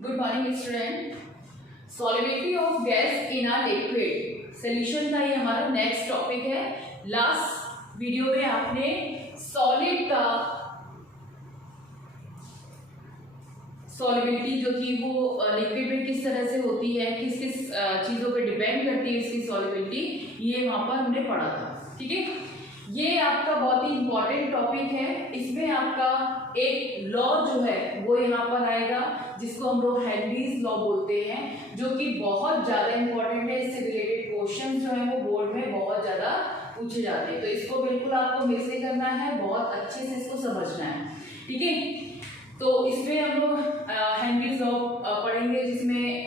Good morning student. Solubility of gas in a liquid solution का ये हमारा next topic है। लास्ट वीडियो में आपने सॉलिड का सॉल्युबिलिटी जो कि वो लिक्विड में किस तरह से होती है, किस किस चीज़ों पे डिपेंड करती है इसकी सॉल्युबिलिटी, ये वहाँ पर हमने पढ़ा था। ठीक है, ये आपका बहुत ही इंपॉर्टेंट टॉपिक है। इसमें आपका एक लॉ जो है वो यहाँ पर आएगा जिसको हम लोग हेनरीज लॉ बोलते हैं, जो कि बहुत ज़्यादा इंपॉर्टेंट है। इससे रिलेटेड क्वेश्चन जो है वो बोर्ड में बहुत ज़्यादा पूछे जाते हैं, तो इसको बिल्कुल आपको मिस नहीं करना है, बहुत अच्छे से इसको समझना है। ठीक है, तो इसमें हम लोग हेनरीज लॉ पढ़ेंगे, जिसमें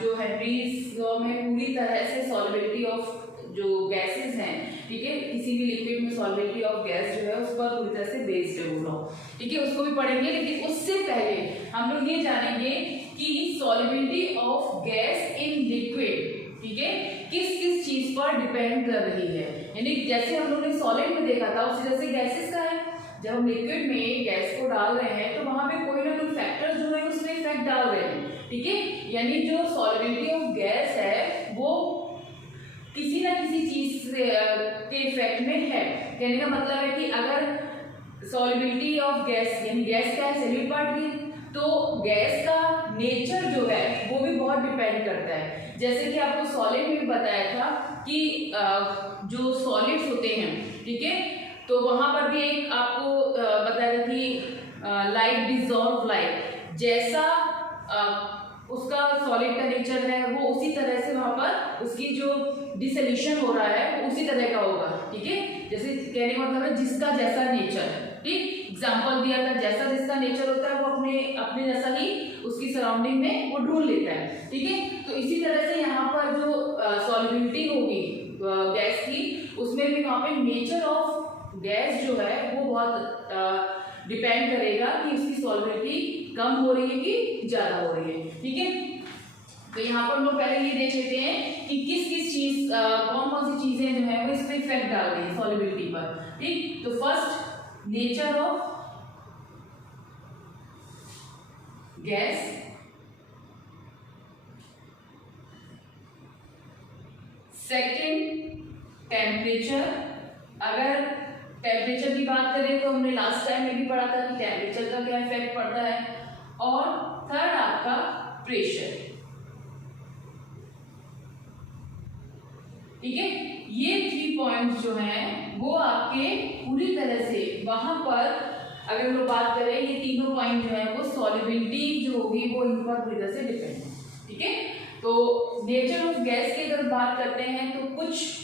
जो हेनरीज लॉ में पूरी तरह से सॉल्युबिलिटी ऑफ जो गैसेस हैं, ठीक है, किसी भी लिक्विड में सॉल्युबिलिटी ऑफ गैस जो है उस पर पूरी तरह से बेस्ड है वो लॉ। ठीक है, उसको भी पढ़ेंगे, लेकिन उससे पहले हम लोग ये जानेंगे कि solubility of gas in liquid, ठीक है, किस किस चीज पर डिपेंड कर रही है। यानी जैसे हम लोग ने सॉलिड में देखा था उसी तरह से गैसेस का है। जब हम लिक्विड में गैस को डाल रहे हैं तो वहां पे कोई ना कोई फैक्टर जो है उसमें इफेक्ट डाल रहे हैं। ठीक है, यानी जो सॉल्युबिलिटी ऑफ गैस है वो किसी ना किसी चीज के इफेक्ट में है। कहने का मतलब है कि अगर सॉल्युबिलिटी ऑफ गैस यानी गैस क्या है, सॉलिड पार्टिकल, तो गैस का नेचर जो है वो भी बहुत डिपेंड करता है। जैसे कि आपको सॉलिड में भी बताया था कि जो सॉलिड्स होते हैं, ठीक है, तो वहां पर भी एक आपको बताया था कि लाइक डिसॉल्व लाइक, जैसा उसका सॉलिड का नेचर है वो उसी तरह से वहां पर उसकी जो डिसोल्यूशन हो रहा है वो उसी तरह का होगा। ठीक है, जैसे कहने का मतलब है जिसका जैसा नेचर। ठीक, एग्जांपल दिया था, जैसा जिसका नेचर होता है वो अपने अपने जैसा ही उसकी सराउंडिंग में वो ढूंढ लेता है। ठीक है, तो इसी तरह से यहाँ पर जो सॉल्युबिलिटी होगी गैस की, उसमें भी वहाँ पे नेचर ऑफ गैस जो है वो बहुत डिपेंड करेगा कि उसकी सॉल्युबिलिटी कम हो रही है कि ज्यादा हो रही है। ठीक है, तो यहाँ पर हम लोग पहले ये देख लेते हैं कि किस किस चीज कौन कौन सी चीजें जो है वो इस पर इफेक्ट डाल रही है सॉल्युबिलिटी पर। ठीक, तो first nature of gas, second temperature. अगर टेम्परेचर की बात करें तो हमने लास्ट टाइम में भी पढ़ा था कि टेम्परेचर का क्या इफेक्ट पड़ता है। और थर्ड आपका प्रेशर। ठीक है, ये 3 पॉइंट्स जो हैं वो आपके पूरी तरह से वहां पर अगर हम लोग बात करें, ये तीनों पॉइंट जो है वो सॉल्युबिलिटी जो होगी वो इन पर पूरी तरह से डिपेंड है। ठीक है, तो नेचर ऑफ गैस की अगर बात करते हैं तो कुछ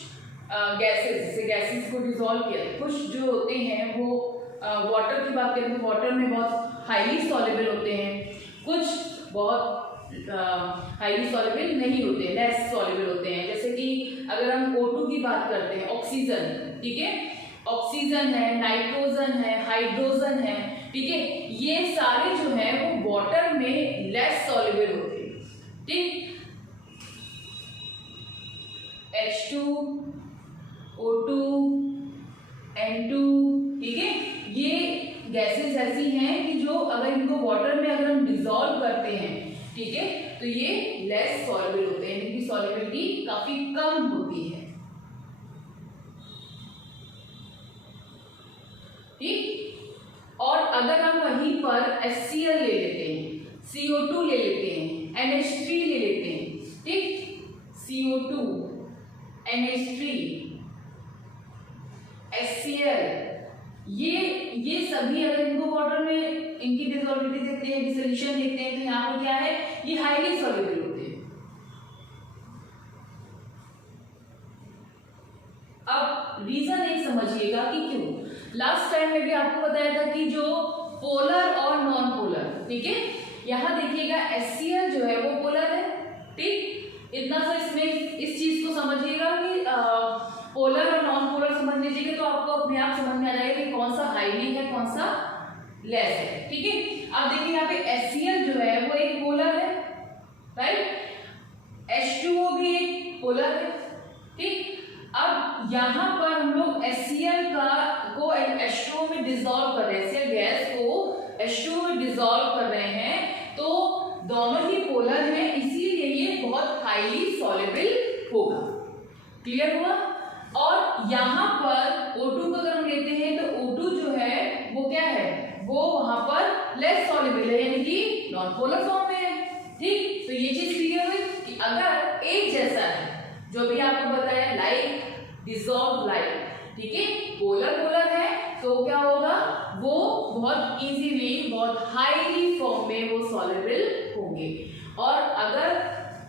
गैसेस, जैसे गैसेस को डिसॉल्व किया, कुछ जो होते हैं वो वाटर की बात करें तो वाटर में बहुत हाईली सॉल्युबल होते हैं, कुछ बहुत हाईली सॉल्युबल नहीं होते, लेस सॉल्युबल होते हैं। जैसे कि अगर हम O2 की बात करते हैं, ऑक्सीजन, ठीक है, ऑक्सीजन है, नाइट्रोजन है, हाइड्रोजन है, ठीक है, ये सारे जो है वो वाटर में लेस सॉल्युबल होते हैं। ठीक, H2, O2, N2, ठीक है, ये गैसेस ऐसी हैं कि जो अगर इनको वाटर में अगर हम डिसॉल्व करते हैं, ठीक है, तो ये लेस सॉल्युबल होते हैं, इनकी सॉल्युबिलिटी काफी कम होती है। ठीक, और अगर हम वहीं पर HCl ले लेते हैं, CO2 ले लेते हैं, NH3 ले लेते हैं, ठीक, CO2, NH3, HCl, ये सभी अगर इनको वाटर में इनकी डिसॉल्युबिलिटी देखते हैं, डिसोल्यूशन देखते हैं, तो यहाँ पर क्या है, ये हाईली सॉल्युबल होते हैं। अब रीजन एक समझिएगा कि क्यों। लास्ट टाइम में भी आपको बताया था कि जो पोलर और नॉन पोलर, ठीक है, यहाँ देखिएगा HCl जो है वो पोलर है। ठीक, इतना सा इसमें इस चीज को समझिएगा कि पोलर और नॉन पोलर समझ लीजिएगा तो आपको अपने आप समझ में आ जाएगा कि कौन सा हाईली है कौन सा लेस है। ठीक है, अब देखिए यहाँ पे HCl जो है वो एक पोलर है, राइट, H2O भी एक पोलर है। ठीक, अब यहाँ पर हम लोग HCl को H2O में डिसॉल्व कर रहे हैं, HCl गैस को H2O में डिसॉल्व कर रहे हैं, तो दोनों ही पोलर हैं, इसीलिए ये बहुत हाईली सॉल्युबल होगा। क्लियर हुआ? और यहाँ पर O2 को अगर हम लेते हैं तो O2 जो है वो क्या है, वो वहां पर लेस सॉल्युबल है, यानी कि नॉन पोलर फॉर्म में है। ठीक, तो ये चीज क्लियर हुई कि अगर एक जैसा है, जो भी आपको बताया लाइक डिसॉल्व लाइक, ठीक है, पोलर पोलर है तो क्या होगा, वो बहुत इजीली बहुत हाईली फॉर्म में वो सॉल्युबल होंगे, और अगर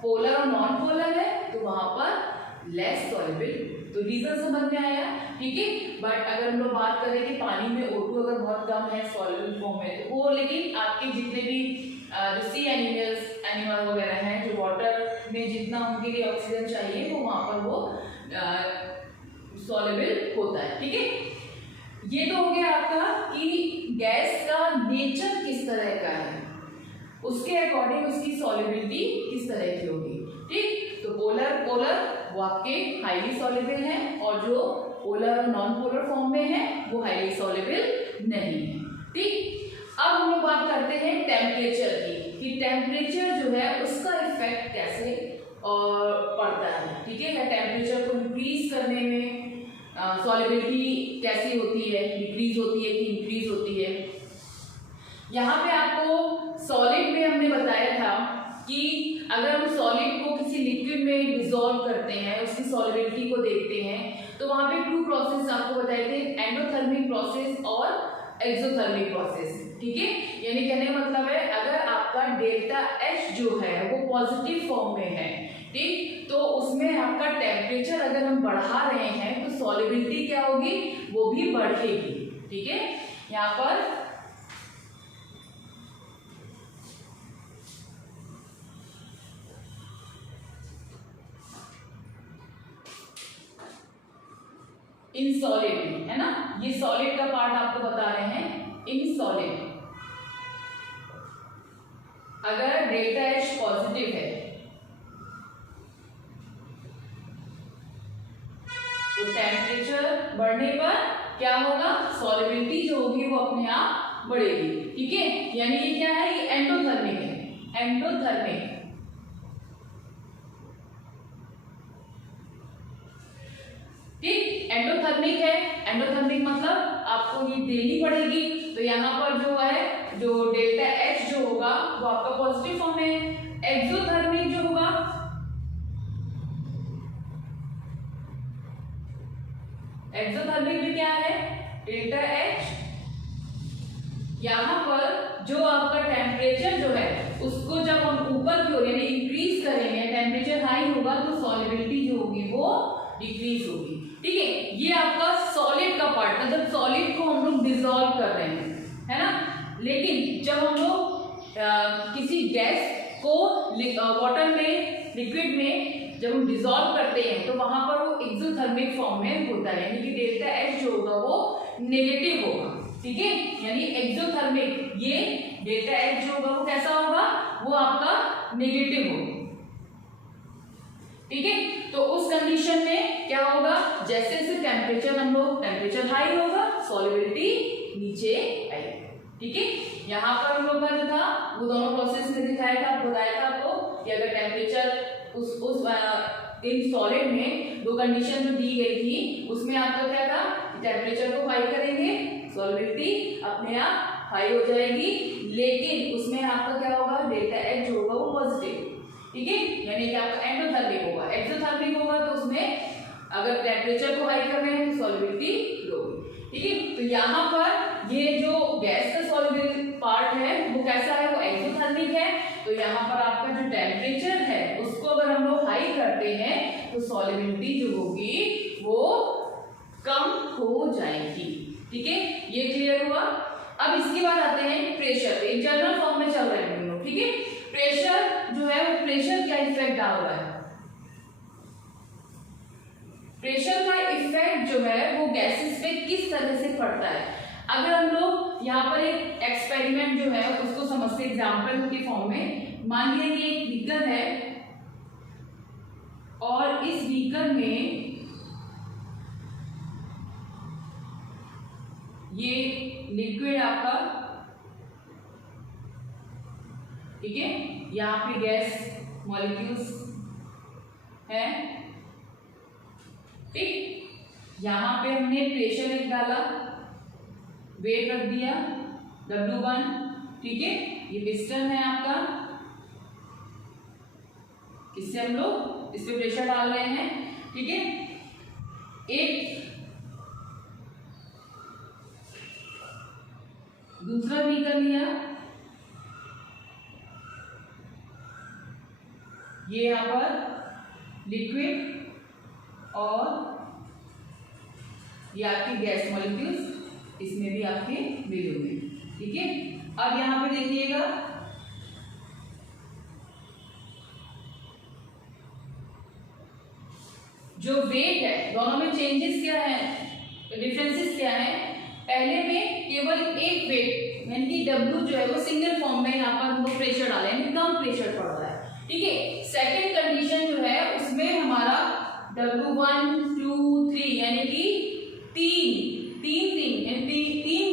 पोलर और नॉन पोलर है तो वहां पर लेस सॉल्युबल। तो रीजन समझ में आया? ठीक है। बट अगर हम लोग बात करें कि पानी में O2 अगर बहुत कम है सॉल्युबल फॉर्म में, तो वो लेकिन आपके जितने भी जो सी एनिमल वगैरह हैं, जो वाटर में जितना उनके लिए ऑक्सीजन चाहिए वो वहां पर वो सॉल्युबल होता है। ठीक है, ये तो हो गया आपका कि गैस का नेचर किस तरह का है, उसके अकॉर्डिंग उसकी सॉल्युबिलिटी किस तरह की होगी। ठीक, तो पोलर पोलर वो आपके हाईली सॉल्युबल हैं, और जो पोलर और नॉन पोलर फॉर्म में है वो हाईली सॉल्युबल नहीं है। ठीक, अब हम लोग बात करते हैं टेम्परेचर की, कि टेम्परेचर जो है उसका इफेक्ट कैसे और पड़ता है। ठीक है, या टेम्परेचर को इंक्रीज करने में सॉल्युबिलिटी कैसी होती है, डिक्रीज होती है कि इंक्रीज होती है। यहाँ पे आपको सॉलिड में हमने बताया था कि अगर हम सॉलिड को किसी लिक्विड में डिसॉल्व करते हैं, उसकी सॉल्युबिलिटी को देखते हैं, तो वहां पे 2 प्रोसेस आपको बताए थे, एंडोथर्मिक प्रोसेस और एक्सोथर्मिक प्रोसेस। ठीक है, यानी कहने का मतलब है अगर आपका डेल्टा H जो है वो पॉजिटिव फॉर्म में है, ठीक, तो उसमें आपका टेम्परेचर अगर हम बढ़ा रहे हैं तो सॉल्युबिलिटी क्या होगी, वो भी बढ़ेगी। ठीक है, यहाँ पर इन सॉलिड है ना, ये सॉलिड का पार्ट आपको बता रहे हैं। इन सॉलिड अगर डेल्टा H पॉजिटिव है तो टेम्परेचर बढ़ने पर क्या होगा, सॉल्युबिलिटी जो होगी वो अपने आप बढ़ेगी। ठीक है, यानी ये क्या है, ये एंडोथर्मिक है, एंडोथर्मिक। ठीक, एंडोथर्मिक है, एंडोथर्मिक मतलब आपको ये देनी पड़ेगी। तो यहाँ पर जो है, जो डेल्टा H जो होगा वो आपका पॉजिटिव फॉर्म है। एक्सोथर्मिक जो होगा, एक्सोथर्मिक में क्या है, डेल्टा H, यहाँ पर जो आपका टेम्परेचर जो है उसको जब हम ऊपर की ओर यानी इंक्रीज करेंगे, टेम्परेचर हाई होगा तो सॉल्युबिलिटी जो होगी वो डिक्रीज होगी। ठीक है, ये आपका सॉलिड का पार्ट, मतलब सॉलिड को हम लोग डिसॉल्व कर रहे हैं, है ना। लेकिन जब हम लोग किसी गैस को वाटर में, लिक्विड में जब हम डिसॉल्व करते हैं तो वहां पर वो एक्सोथर्मिक फॉर्म में होता है, यानी कि डेल्टा H जो होगा वो नेगेटिव होगा। ठीक है, यानी एक्सोथर्मिक, ये डेल्टा H जो होगा वो कैसा होगा, वो आपका नेगेटिव होगा। ठीक है, तो उस कंडीशन में क्या होगा, जैसे जैसे टेम्परेचर हम लोग, टेम्परेचर हाई होगा सॉल्युबिलिटी नीचे आएगी। ठीक है, यहाँ पर हम लोग का जो था वो दोनों प्रोसेस में दिखाया था, बताया था आपको कि अगर टेम्परेचर उस इन सॉलिड में 2 कंडीशन जो दी गई थी उसमें आपका क्या था, टेम्परेचर को हाई करेंगे सॉल्युबिलिटी अपने आप हाई हो जाएगी, लेकिन उसमें आपका क्या होगा, डेल्टा H जो होगा वो पॉजिटिव। ठीक है, यानी कि आपका एंडोथर्मिक होगा। एक्सोथर्मिक होगा तो उसमें अगर टेम्परेचर को हाई कर रहे हैं तो सॉल्युबिलिटी लो होगी। ठीक है, तो यहाँ पर ये जो गैस का सॉल्युबल पार्ट है वो कैसा है, वो एक्सोथर्मिक है। तो यहाँ पर आपका जो टेम्परेचर है उसको अगर हम लोग हाई करते हैं तो सॉल्युबिलिटी जो होगी वो कम हो जाएगी। ठीक है, ये क्लियर हुआ। अब इसके बाद आते हैं प्रेशर पे, जनरल फॉर्म में चल रहे हैं हम लोग। ठीक है, प्रेशर जो है वो प्रेशर क्या इफेक्ट डाल रहा है, प्रेशर का इफेक्ट जो है वो गैसेस पे किस तरह से पड़ता है। अगर हम लोग यहाँ पर एक एक्सपेरिमेंट जो है उसको समझते एग्जाम्पल के फॉर्म में, मान लिया ये एक बीकर है और इस बीकर में ये लिक्विड आपका ठीक है, यहाँ पे गैस मॉलिक्यूल्स है, ठीक। यहाँ पे हमने प्रेशर एक डाला, वेट रख दिया W1, ठीक है। ये पिस्टन है आपका, इससे हम लोग इस पे प्रेशर डाल रहे हैं, ठीक है। एक दूसरा भी कर लिया, ये यहाँ पर लिक्विड और ये आपकी गैस मॉलिक्यूल्स इसमें भी आपके मिले हुए, ठीक है। अब यहाँ पे देखिएगा, जो वेट है दोनों में चेंजेस क्या है, डिफरेंसेस क्या है। पहले में केवल एक वेट यानी कि W जो है वो सिंगल फॉर्म में यहाँ पर हमको प्रेशर डाला है, कम प्रेशर पड़ रहा है, ठीक है। सेकेंड कंडीशन जो है उसमें हमारा W1 2 3 यानी कि तीन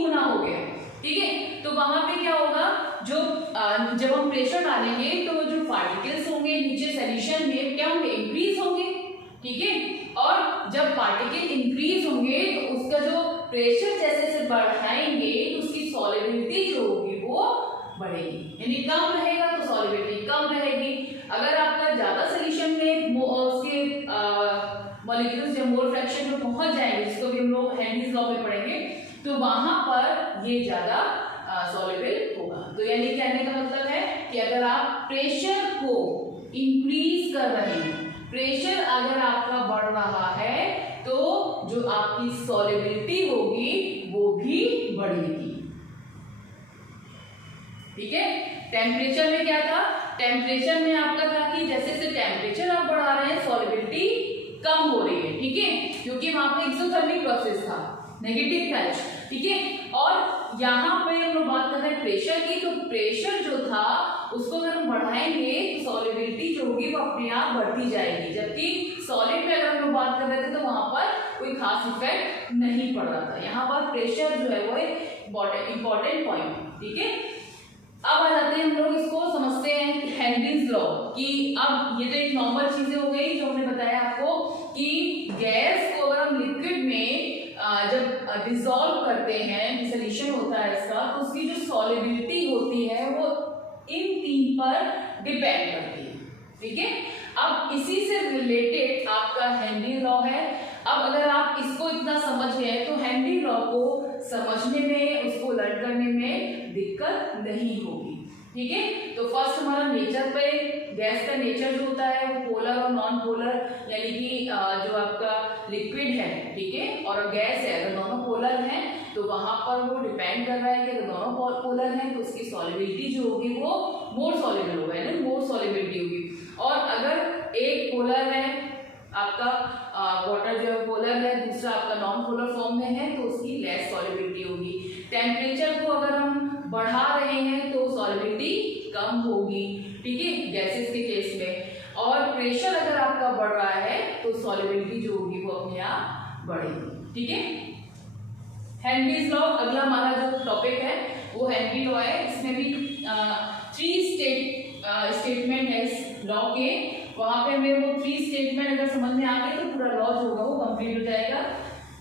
गुना हो गया, ठीक है। तो वहां पे क्या होगा, जो जब हम प्रेशर डालेंगे तो जो पार्टिकल्स होंगे नीचे सॉल्यूशन में क्या होंगे, इंक्रीज होंगे, ठीक है। और जब पार्टिकल इंक्रीज होंगे तो उसका जो प्रेशर जैसे जैसे बढ़ाएंगे तो उसकी सॉल्युबिलिटी जो होगी वो बढ़ेगी, यानी कम रहेगा तो सॉल्युबिलिटी कम रहेगी। अगर आपका ज्यादा सॉल्यूशन में उसके मॉलिक्यूल्स जब मोल फ्रैक्शन में पहुंच जाएंगे, जिसको भी हम लोग हेनरीज लॉ में पढ़ेंगे, तो वहां पर ये ज्यादा सॉल्युबल होगा। तो यानी कहने का मतलब है कि अगर आप प्रेशर को इंक्रीज कर रहे हैं, प्रेशर अगर आपका बढ़ रहा है तो जो आपकी सॉल्युबिलिटी होगी वो भी बढ़ेगी, ठीक है। टेम्परेचर में क्या था, टेम्परेचर में आपका था कि जैसे जैसे टेम्परेचर आप बढ़ा रहे हैं सॉल्युबिलिटी कम हो रही है, ठीक है, क्योंकि वहां पे एक्सोथर्मिक प्रोसेस था, नेगेटिव चार्ज, ठीक है। और यहाँ पे हम लोग बात कर रहे हैं प्रेशर की, तो प्रेशर जो था उसको अगर हम बढ़ाएंगे तो सॉल्युबिलिटी जो होगी वो अपने आप बढ़ती जाएगी, जबकि सॉलिड में अगर हम लोग बात कर रहे थे तो वहां पर कोई खास इफेक्ट नहीं पड़ रहा था। यहाँ पर प्रेशर जो है वो एक इंपॉर्टेंट पॉइंट, ठीक है। अब आ जाते हैं हम लोग इसको समझते हैं हेनरीज लॉ की। अब ये तो एक नॉर्मल चीजें हो गई जो हमने बताया आपको कि गैस को अगर हम लिक्विड में जब डिसॉल्व करते हैं, डिसोल्यूशन होता है इसका, तो उसकी जो सॉल्युबिलिटी होती है वो इन तीन पर डिपेंड करती है, ठीक है। अब इसी से रिलेटेड आपका हेनरी लॉ है। अब अगर आप इसको इतना समझ गए तो हेनरी लॉ को समझने में, उसको लर्न करने में दिक्कत नहीं होगी, ठीक है। तो फर्स्ट हमारा नेचर पे, गैस का नेचर जो होता है वो पोलर और नॉन पोलर, यानी कि जो आपका लिक्विड है, ठीक है, और गैस है, अगर दोनों पोलर हैं तो वहां पर वो डिपेंड कर रहा है कि अगर दोनों पोलर हैं तो उसकी सॉल्युबिलिटी जो होगी वो मोर सॉल्युबल होगा, यानी मोर सॉल्युबिलिटी होगी। और अगर एक पोलर है आपका वाटर जो है पोलर है, दूसरा आपका नॉन पोलर फॉर्म में है, तो उसकी लेस सॉल्युबिलिटी होगी। टेम्परेचर को अगर हम बढ़ा रहे हैं तो सॉल्युबिलिटी कम होगी, ठीक है, गैसेस के केस में। और प्रेशर अगर आपका बढ़ रहा है तो सॉल्युबिलिटी जो होगी वो अपने आप बढ़ेगी, ठीक है। हेनरीज लॉ अगला हमारा जो टॉपिक है वो हेनरी लॉ है। इसमें भी 3 स्टेटमेंट है इस लॉ के। वहां पे हमें वो 3 स्टेटमेंट अगर समझ में आ गए तो पूरा लॉ जो होगा वो कंप्लीट हो जाएगा।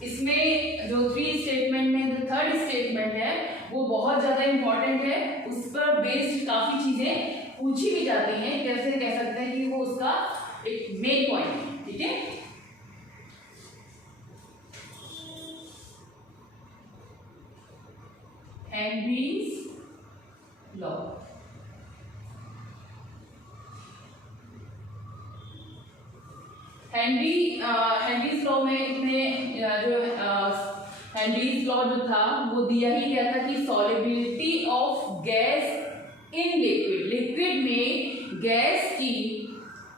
इसमें जो 3 स्टेटमेंट में जो 3rd स्टेटमेंट है वो बहुत ज्यादा इंपॉर्टेंट है, उस पर बेस्ड काफी चीजें पूछी भी जाती हैं, कैसे कह सकते हैं कि वो उसका एक मेन पॉइंट है, ठीक है। हेनरीज लॉ, हेनरीज लॉ में इसमें जो हेनरीज लॉ जो था वो दिया ही गया था कि solubility of gas in liquid, liquid में गैस की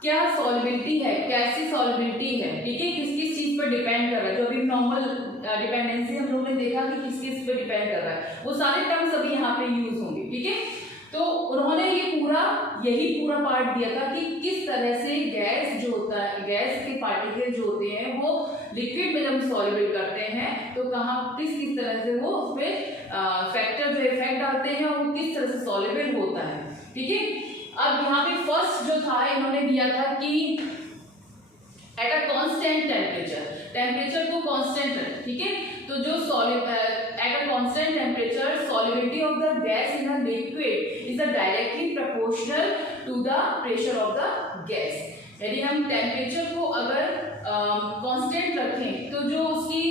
क्या सॉल्युबिलिटी है, कैसी सॉल्युबिलिटी है, ठीक है, किस किस चीज पर डिपेंड कर रहा है। जो अभी नॉर्मल डिपेंडेंसी हम लोगों ने देखा कि किस किस पे डिपेंड कर रहा है, वो सारे टर्म्स अभी यहाँ पे यूज होंगे, ठीक है। तो उन्होंने यही पूरा पार्ट दिया था कि किस तरह से गैस जो होता है, गैस के पार्टिकल जो होते हैं वो लिक्विड में जब सॉल्युबल करते हैं तो कहाँ किस तरह से वो उस पर फैक्टर जो इफेक्ट डालते हैं और वो किस तरह से सॉल्युबल होता है, ठीक है। अब यहाँ पे फर्स्ट जो था इन्होंने दिया था कि एट अ कांस्टेंट टेम्परेचर को कांस्टेंट रखें, ठीक है। तो जो at a constant temperature solubility of the gas in a liquid is directly proportional to the pressure of the gas. यदि हम टेम्परेचर को अगर कांस्टेंट रखें तो जो उसकी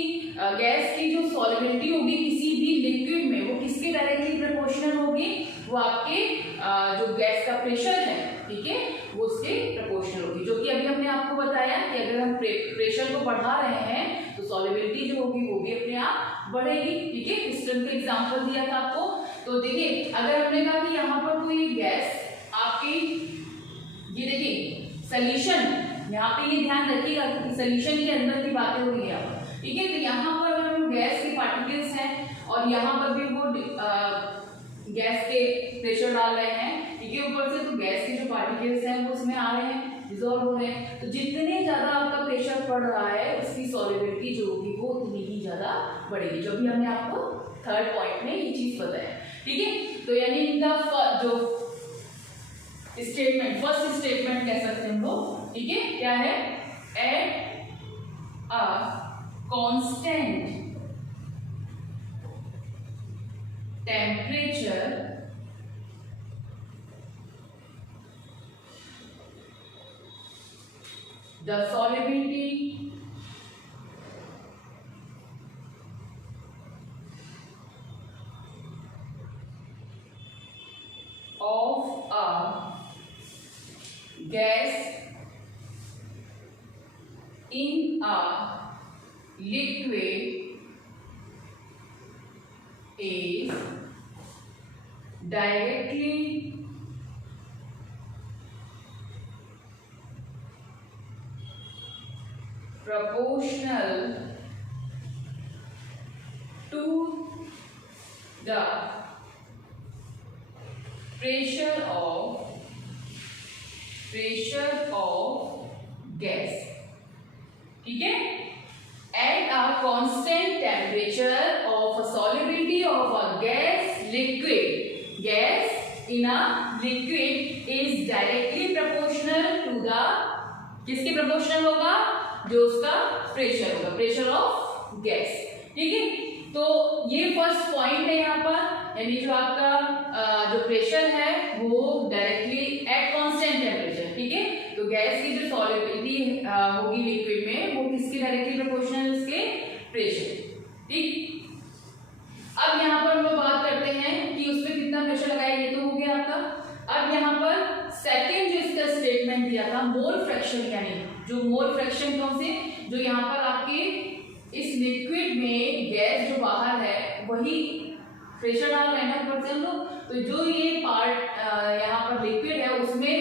गैस की जो सॉल्युबिलिटी होगी किसी भी लिक्विड में वो किसके डायरेक्टली प्रोपोर्शनल होगी, वो आपके जो गैस का प्रेशर है, ठीक है, वो उसके प्रोपोर्शनल होगी। जो कि अभी हमने आपको बताया कि अगर हम प्रेशर को बढ़ा रहे हैं तो सॉल्युबिलिटी जो होगी वो भी अपने आप बढ़ेगी, ठीक है। पिस्टन का एग्जांपल दिया था आपको। तो देखिए अगर हमने कहा कि यहाँ पर कोई गैस आपकी, ये देखिए सॉल्यूशन, यहाँ पे ये ध्यान रखिएगा कि सॉल्यूशन के अंदर की बातें हो रही है, ठीक है। तो यहाँ पर अगर हम गैस के पार्टिकल्स हैं और यहाँ पर भी वो गैस के प्रेशर डाल रहे हैं, ठीक है, ऊपर से, तो गैस के जो पार्टिकल्स हैं वो उसमें आ रहे हैं, डिसॉल्व हो रहे हैं। तो जितने ज्यादा आपका प्रेशर पड़ रहा है उसकी सॉल्युबिलिटी जो होगी वो उतनी ही ज्यादा बढ़ेगी, जो भी हमने आपको थर्ड पॉइंट में ये चीज बताया, ठीक है। तो यानी इनका जो स्टेटमेंट, फर्स्ट स्टेटमेंट कह सकते हैं हम लोग, ठीक है, क्या है, eight a constant temperature the solubility of a gas in a liquid is directly proportional to the pressure of gas, ठीक है। At a constant temperature of a solubility of a gas in a liquid is directly proportional to the, किसके proportional होगा, जो उसका pressure होगा, pressure of gas, ठीक है। तो ये फर्स्ट पॉइंट है यहाँ पर, यानी जो आपका जो प्रेशर है वो डायरेक्टली एट कांस्टेंट टेम्परेचर, ठीक है। तो गैस की जो सॉल्युबिलिटी होगी लिक्विड में वो किसके डायरेक्टली प्रोपोर्शनल, उसके प्रेशर, ठीक। अब यहाँ पर हम लोग बात करते हैं कि उसमें कितना प्रेशर लगाया, ये तो हो गया आपका। अब यहाँ पर सेकेंड जो इसका स्टेटमेंट दिया था, मोल फ्रैक्शन, यानी जो मोल फ्रैक्शन कौन से, जो यहाँ पर आपके इस लिक्विड में गैस जो बाहर है वही प्रेशर डाल रहे हैं ना ऊपर से हम लोग, तो जो ये पार्ट यहाँ पर लिक्विड है उसमें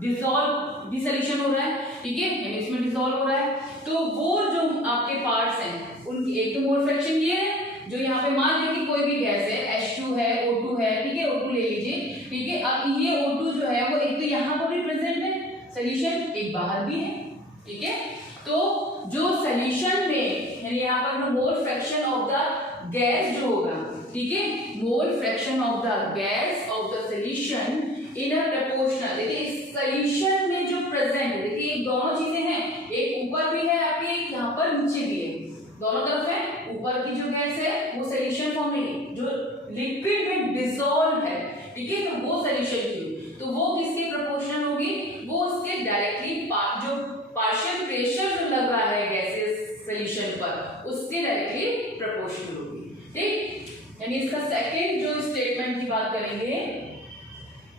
डिसोल्यूशन हो रहा है, ठीक है, यानी इसमें डिसॉल्व हो रहा है। तो वो जो आपके पार्ट्स हैं उनकी एक तो मोल फ्रैक्शन ये है, जो यहाँ पे मान लीजिए कि कोई भी गैस है, H2 है, O2 है, ठीक है, O2 ले लीजिए, ठीक है। अब ये O2 जो है वो एक तो यहाँ पर भी प्रेजेंट है सॉल्यूशन, एक बाहर भी है, ठीक है। तो जो सॉल्यूशन में, यानी यहाँ पर मोल फ्रैक्शन ऑफ द गैस जो होगा, ठीक है, मोल fraction of the gas off the solution in a proportional, देखिए इस सॉल्यूशन में जो प्रेजेंट है, देखिए एक दोनों चीजें हैं, एक ऊपर भी है आपके, एक यहाँ पर नीचे भी है, दोनों तरफ है। ऊपर की जो गैस है वो सॉल्यूशन फॉर्म में, जो लिक्विड में डिसॉल्व है, ठीक है, तो वो सॉल्यूशन की, तो वो किसके प्रोपोर्शनल होगी, वो उसके डायरेक्टली जो पार्शियल प्रेशर जो लग रहा है गैसेस सॉल्यूशन पर उसके डायरेक्टली प्रोपोर्शनल होगी, ठीक। यानी इसका सेकंड जो स्टेटमेंट की बात करेंगे,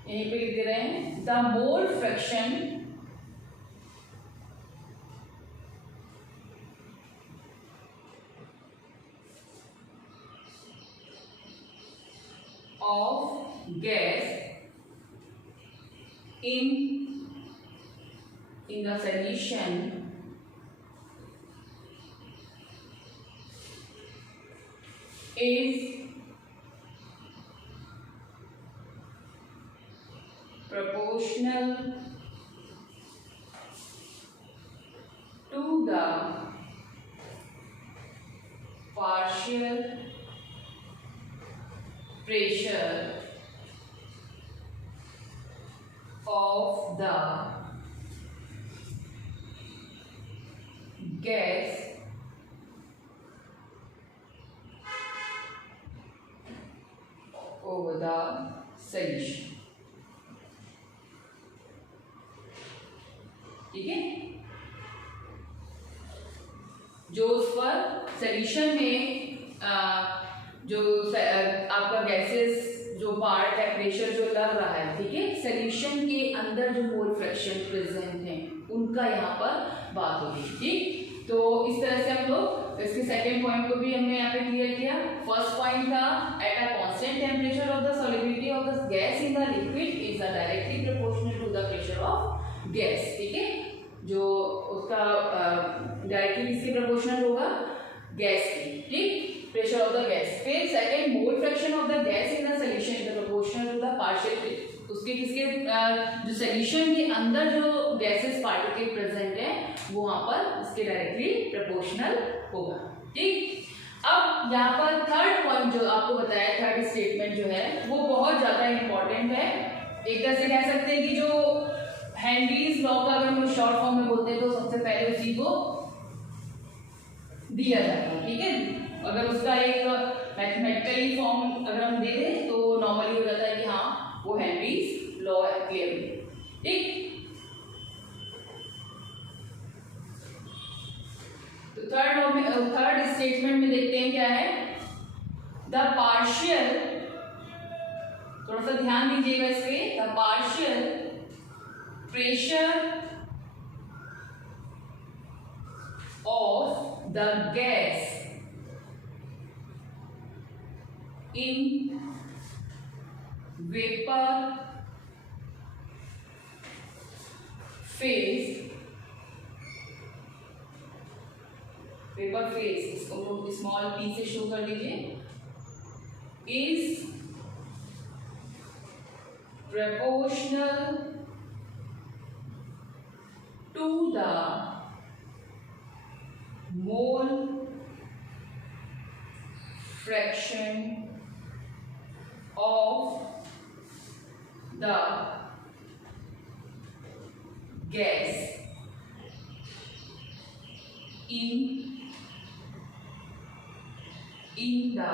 यहीं पे लिख दे रहे हैं, the mole fraction of gas in the solution is proportional to the partial pressure of the gas over the solution. ठीक है, जो उस पर सॉल्यूशन में जो आपका गैसेस जो पार्ट है, प्रेशर जो लग रहा है, ठीक है, सॉल्यूशन के अंदर जो मोल फ्रैक्शन प्रेजेंट है उनका यहाँ पर बात होगी। ठीक, तो इस तरह से हम लोग इसके सेकंड पॉइंट को भी हमने यहाँ पे क्लियर किया। फर्स्ट पॉइंट था at a constant temperature of the solubility of the gas in the liquid is directly proportional to the pressure of gas. ठीक है, जो उसका डायरेक्टली इसके प्रोपोर्शनल होगा गैस की, ठीक, प्रेशर ऑफ द गैस। फिर second, mole fraction of the gas in the solution is proportional to the partial, उसके किसके जो सॉल्यूशन के अंदर जो गैसेस पार्टिकल प्रेजेंट है वो वहां पर इसके डायरेक्टली प्रोपोर्शनल होगा। ठीक, अब यहाँ पर थर्ड पॉइंट जो आपको बताया, थर्ड स्टेटमेंट जो है वो बहुत ज्यादा इंपॉर्टेंट है। एक तरह से कह सकते हैं कि जो हेनरीज लॉ का अगर हम शॉर्ट फॉर्म में बोलते हैं तो सबसे पहले उसी को दिया जाता है। ठीक है, अगर उसका एक मैथमेटिकली फॉर्म अगर हम दे दें तो नॉर्मली हो जाता है कि हाँ वो हेनरीज लॉ क्लियर। ठीक, तो थर्ड स्टेटमेंट में देखते हैं क्या है, द पार्शियल, थोड़ा सा ध्यान दीजिएगा इस पे, the partial pressure of the gas in vapor phase, इसको स्मॉल पी से शो कर लीजिए, is proportional to the mole fraction of the gas in the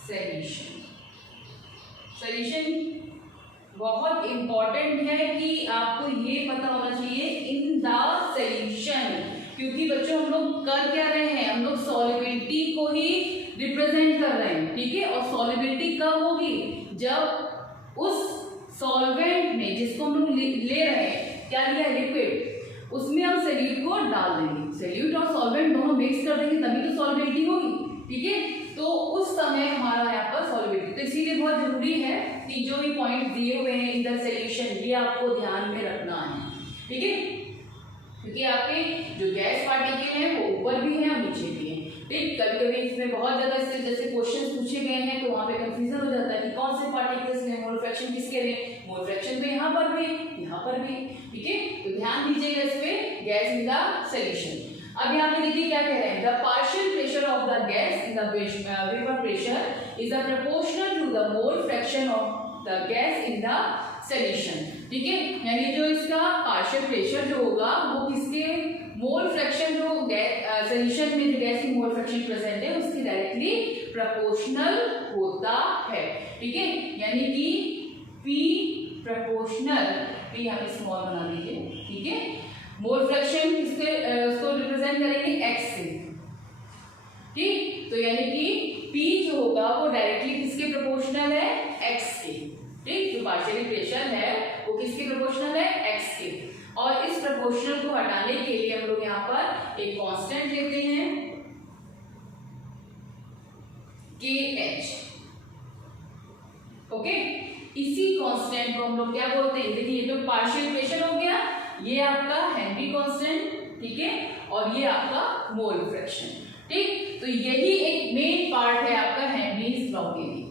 solution। Solution बहुत इंपॉर्टेंट है कि आपको ये पता होना चाहिए इन द सॉल्यूशन, क्योंकि बच्चों हम लोग कर क्या रहे हैं, हम लोग सॉल्युबिलिटी को ही रिप्रेजेंट कर रहे हैं। ठीक है, और सॉल्युबिलिटी कब होगी, जब उस सॉल्वेंट में जिसको हम लोग ले रहे हैं, क्या लिया, लिक्विड, उसमें हम सॉल्यूट को डाल देंगे, सॉल्यूट और सॉल्वेंट दोनों मिक्स कर देंगे तभी तो सॉल्युबिलिटी होगी। ठीक है, तो उस समय हमारा यहाँ पर सॉल्युबिलिटी, तो इसीलिए बहुत जरूरी है कि जो भी पॉइंट दिए हुए हैं इन द सॉल्यूशन ये आपको ध्यान में रखना है। ठीक है, क्योंकि आपके जो गैस पार्टिकल हैं वो ऊपर भी हैं और नीचे भी हैं। ठीक, कभी कभी इसमें बहुत ज्यादा इससे जैसे क्वेश्चन पूछे गए हैं तो वहाँ पे कंफ्यूजन हो जाता है कि कौन से पार्टिकल्स में मोल फ्रैक्शन किसके लिए, मोल फ्रैक्शन तो यहाँ पर भी, यहाँ पर भी। ठीक है, तो ध्यान दीजिएगा इस पे, गैस इन द सॉल्यूशन। अब यहाँ पे देखिए क्या कह रहे हैं, the partial pressure of the gas in the vapour pressure is proportional to the mole fraction of the gas in the solution. ठीक है, यानी जो इसका पार्शियल प्रेशर जो होगा वो किसके मोल फ्रैक्शन जो सॉल्यूशन में जो गैस की मोल फ्रैक्शन प्रेजेंट है उसकी डायरेक्टली प्रोपोर्शनल होता है। ठीक है, यानी कि P प्रोपोर्शनल, P यहाँ पे स्मॉल बना दीजिए। ठीक है, मोल फ्रैक्शन किसके उसको रिप्रेजेंट करेंगे x से। ठीक, तो यानी कि P जो होगा वो डायरेक्टली किसके प्रोपोर्शनल है, x के। ठीक, जो पार्शियल प्रेशर है वो किसके प्रोपोर्शनल है, x के। और इस प्रोपोर्शनल को हटाने के लिए हम लोग यहाँ पर एक कांस्टेंट लेते हैं KH। ओके, इसी कांस्टेंट को हम लोग क्या बोलते हैं, देखिए ये तो पार्शियल प्रेशर हो गया, ये आपका हेनरी कांस्टेंट, ठीक है, और ये आपका मोल फ्रैक्शन। ठीक, तो यही एक मेन पार्ट है आपका हेनरीज लॉ के लिए,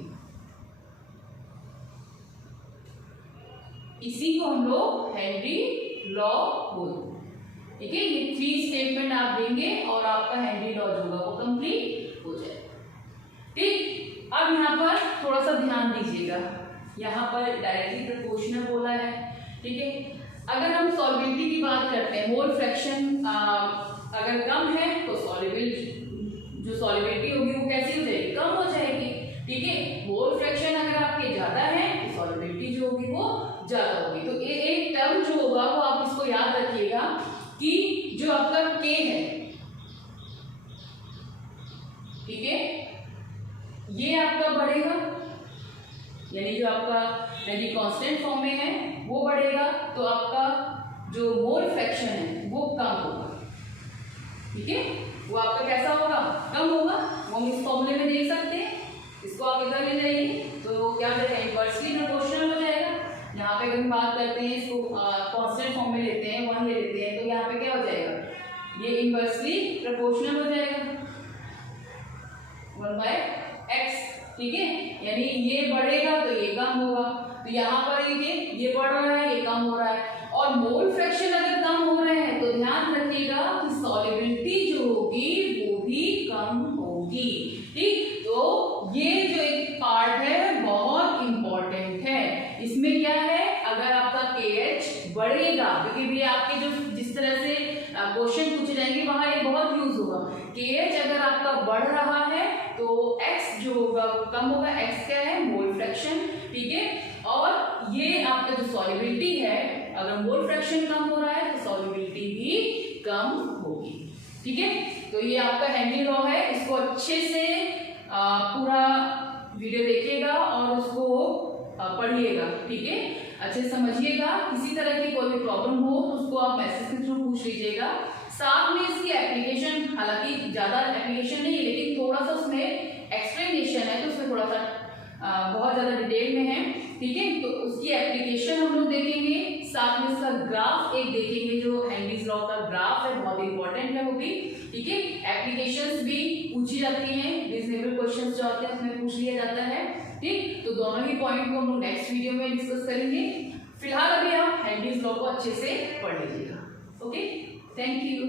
इसी को हम लोग हेनरी लॉ बोलते हैं। ठीक है, ये 3 स्टेटमेंट आप देंगे और आपका हेनरी लॉ जो होगा वो कंप्लीट हो जाएगा। ठीक, अब यहाँ पर थोड़ा सा ध्यान दीजिएगा, यहाँ पर डायरेक्टली प्रोपोर्शनल बोला है, ठीक है। अगर हम सॉल्युबिलिटी की बात करते हैं, मोल फ्रैक्शन अगर कम है तो जो सॉल्युबिलिटी होगी वो कैसी हो जाएगी, कम हो जाएगी। ठीक है, मोल फ्रैक्शन अगर आपके ज्यादा है तो सॉल्युबिलिटी जो होगी वो ज्यादा होगी। तो एक टर्म जो होगा वो आप इसको याद रखिएगा कि जो आपका K है, ठीक है, ये आपका बढ़ेगा, यानी जो आपका यदि कांस्टेंट फॉर्म में है वो बढ़ेगा तो आपका जो मोल फ्रैक्शन है वो कम होगा। ठीक है, वो आपका कैसा होगा, कम होगा। वो हम इस फॉर्मूले में देख सकते हैं, इसको आप इधर ले जाइए तो क्या हो जाएगा, इनवर्सली प्रोपोर्शनल हो जाएगा। यहाँ पे अगर हम बात करते हैं इसको कांस्टेंट फॉर्म में लेते हैं, 1 ले लेते हैं, तो यहाँ पे क्या हो जाएगा, ये इनवर्सली प्रोपोर्शनल हो जाएगा 1/x। ठीक है, यानी ये बढ़ेगा तो ये कम होगा। तो यहाँ पर ये बढ़ रहा है, ये कम हो रहा है। और मोल फ्रैक्शन अगर कम हो रहे हैं तो ध्यान रखिएगा कि सॉल्युबिलिटी जो होगी वो भी कम होगी। ठीक, तो ये जो एक पार्ट है बहुत इंपॉर्टेंट है। इसमें क्या है, अगर आपका KH बढ़ेगा, क्योंकि भी आपके जो जिस तरह से क्वेश्चन पूछे जाएंगे वहां ये बहुत यूज होगा। KH अगर आपका बढ़ रहा है तो X जो होगा कम होगा। X क्या है, मोल फ्रैक्शन। ठीक है, और ये आपका जो सॉल्युबिलिटी है, अगर मोल फ्रैक्शन कम हो रहा है तो सॉल्युबिलिटी भी कम होगी। ठीक है, तो ये आपका हेनरी लॉ है। इसको अच्छे से पूरा वीडियो देखिएगा और उसको पढ़िएगा। ठीक है, अच्छे से समझिएगा। किसी तरह की कोई भी प्रॉब्लम हो तो उसको आप मैसेज के थ्रू पूछ लीजिएगा। साथ में इसकी एप्लीकेशन, हालांकि ज्यादा एप्लीकेशन नहीं है लेकिन थोड़ा सा उसमें एक्सप्लेनेशन है, तो उसमें थोड़ा सा बहुत ज्यादा डिटेल में है। ठीक है, तो उसकी एप्लीकेशन हम लोग देखेंगे, साथ में उसका ग्राफ एक देखेंगे, जो हेनरीज लॉ का ग्राफ है, बहुत इंपॉर्टेंट है वो भी। ठीक है, एप्लीकेशंस भी पूछी जाती हैं, रीजनेबल क्वेश्चंस जो आते हैं उसमें पूछ लिया जाता है। ठीक, तो दोनों ही पॉइंट को हम लोग नेक्स्ट वीडियो में डिस्कस करेंगे। फिलहाल अभी आप हेनरीज लॉ को अच्छे से पढ़ लीजिएगा। Okay, thank you.